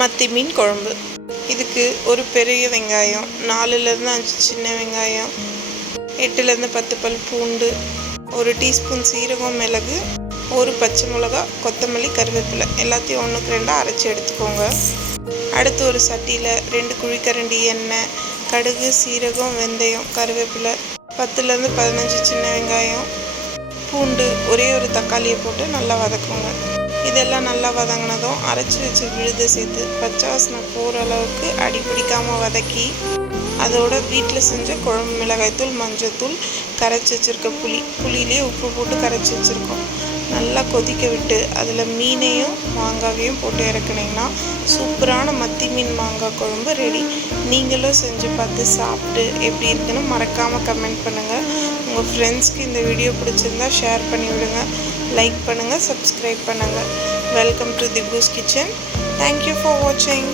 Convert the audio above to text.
மத்தி மீன் குழம்பு. இதுக்கு ஒரு பெரிய வெங்காயம், 4லேருந்து 5 சின்ன வெங்காயம், 8லேருந்து 10 பல் பூண்டு, 1 டீஸ்பூன் சீரகம், மிளகு, 1 பச்சை மிளகா, கொத்தமல்லி, கருவேப்பிலை எல்லாத்தையும் 1க்கு 2 அரைச்சி எடுத்துக்கோங்க. அடுத்து ஒரு சட்டியில் 2 குழிக்கரண்டி எண்ணெய், கடுகு, சீரகம், வெந்தயம், கருவேப்பிலை, 10லேருந்து 15 சின்ன வெங்காயம், பூண்டு, ஒரே ஒரு தக்காளியை போட்டு நல்லா வதக்குங்க. இதெல்லாம் நல்லா வதங்கினதும் அரைச்சி வச்ச விழுதை சேர்த்து பச்சை வாசனை போகிற அளவுக்கு அடி பிடிக்காமல் வதக்கி, அதோட வீட்டில் செஞ்ச குழம்பு மிளகாய்த்தூள், மஞ்சத்தூள், கரைச்சி வச்சுருக்க புளியிலே உப்பு போட்டு கரைச்சி வச்சுருக்கோம் நல்லா கொதிக்க விட்டு அதில் மீனையும் மாங்காவையும் போட்டு இறக்குனிங்கன்னா சூப்பரான மத்தி மீன் மாங்காய் குழம்பு ரெடி. நீங்களும் செஞ்சு பார்த்து சாப்பிட்டு எப்படி இருக்குன்னு மறக்காமல் கமெண்ட் பண்ணுங்கள். உங்கள் ஃப்ரெண்ட்ஸ்க்கு இந்த வீடியோ பிடிச்சிருந்தா ஷேர் பண்ணி விடுங்க. லைக் பண்ணுங்கள், சப்ஸ்கிரைப் பண்ணுங்கள். வெல்கம் டு திபுஸ் கிச்சன். தேங்க்யூ ஃபார் வாட்சிங்.